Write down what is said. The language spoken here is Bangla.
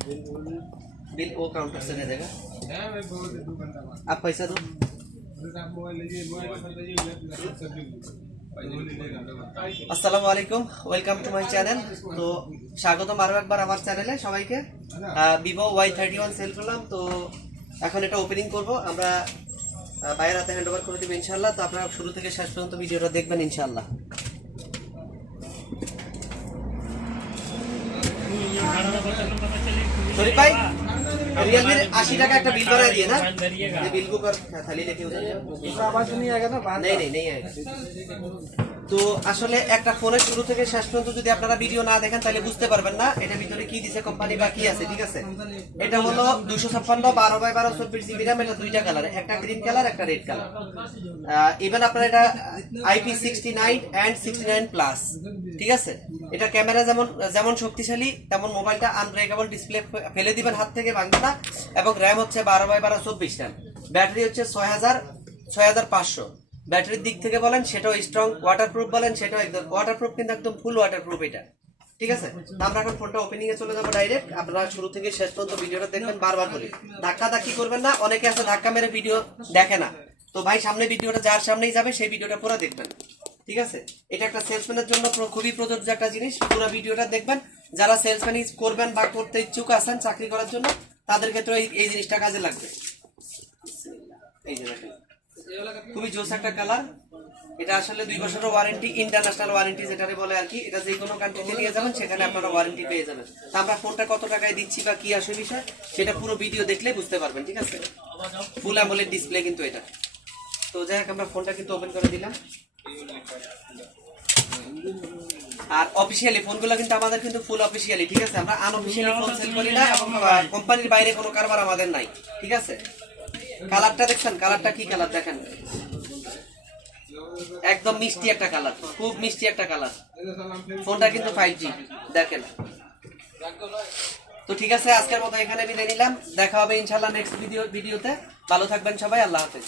बिल वो काउंटर से दे देगा। आप पैसा दो। আসসালামু আলাইকুম, ওয়েলকাম টু মাই চ্যানেল। তো স্বাগতম আরো একবার আমার চ্যানেলে সবাইকে। ভিভো Y31 সেল করলাম, তো এখন এটা ওপেনিং করব আমরা। বাইরের হাতে হ্যান্ড ওভার করে দেব ইনশাআল্লাহ। তো আপনারা শুরু থেকে শেষ পর্যন্ত ভিডিওটা দেখবেন ইনশাআল্লাহ। सॉरी भाई, रियलमी 80 টাকা একটা बिल बना दिए ना, ये बिल को कर थाली लेके उधर इसका आवाज नहीं आएगा ना? नहीं आएगा। তো আসলে একটা ফোনের শুরু থেকে শেষ পর্যন্ত যদি আপনারা ভিডিও না দেখেন তাহলে বুঝতে পারবেন না এটার ভিতরে কি দিছে কোম্পানি বা কি আছে। ঠিক আছে, এটা হলো 256 12x12 24 জিবি RAM। এটা দুইটা কালার, একটা গ্রিন কালার একটা রেড কালার। ইভেন আপনারা এটা IP69 এন্ড 69 প্লাস। ঠিক আছে, এটা ক্যামেরা যেমন শক্তিশালী তেমন মোবাইলটা আনব্রেকেবল, ডিসপ্লে ফেলে দিবেন হাত থেকে ভাঙবে না। এবং র্যাম হচ্ছে 12x12 24 RAM। ব্যাটারি হচ্ছে 6500। ব্যাটারির দিক থেকে বলেন সেটাও স্ট্রং, ওয়াটারপ্রুফ বলেন সেটাও একদম ওয়াটারপ্রুফ, কিন্তু একদম ফুল ওয়াটারপ্রুফ এটা। ঠিক আছে, আমরা এখন ফোনটা ওপেনিং এ চলে যাবো ডাইরেক্ট। আপনারা শুরু থেকে শেষ পর্যন্ত ভিডিওটা দেখবেন। বারবার বলি ধাক্কি করবেন না, অনেকে আছে ধাক্কা মেরে ভিডিও দেখে না। তো ভাই সামনে ভিডিওটা যার সামনেই যাবে সেই ভিডিওটা পুরো দেখবেন। ঠিক আছে, এটা একটা সেলসম্যানের জন্য খুবই প্রযোজ্য একটা জিনিস। পুরো ভিডিওটা দেখবেন। যারা সেলসম্যান করবেন বা করতে ইচ্ছুক আছেন চাকরি করার জন্য, তাদের ক্ষেত্রে এই জিনিসটা কাজে লাগবে। এই যে দেখেন, খুবই জোস একটা কালার। এটা আসলে 2 বছরের ওয়ারেন্টি, ইন্টারন্যাশনাল ওয়ারেন্টি যেটারে বলে আর কি। এটা যে কোনো কান্ট্রিতে নিয়ে যাবেন সেখানে আপনারা ওয়ারেন্টি পেয়ে যাবেন। তা আমরা ফোনটা কত টাকায় দিচ্ছি বা কি আসে বিষয় সেটা পুরো ভিডিও দেখলে বুঝতে পারবেন। ঠিক আছে, ফুল অ্যামোলেড ডিসপ্লে কিন্তু এটা। তো যাই হোক, আমরা ফোনটা কিন্তু ওপেন করে দিলাম। আর অফিসিয়ালি ফোনগুলো কিন্তু আমাদের কিন্তু ফুল অফিসিয়ালি। ঠিক আছে, আমরা আনঅফিসিয়ালি ফোন সেল করি না এবং কোম্পানির বাইরে কোনো কারবার আমাদের নাই। ঠিক আছে, কালারটা দেখছেন, কালারটা কি কালার দেখেন, একদম মিষ্টি একটা কালার, খুব মিষ্টি একটা কালার। ফোনটা কিন্তু 5G দেখেন। তো ঠিক আছে, আজকের মতো এখানে বিদায় নিলাম। দেখা হবে ইনশাআল্লাহ নেক্সট ভিডিওতে। ভালো থাকবেন সবাই, আল্লাহ হাফেজ।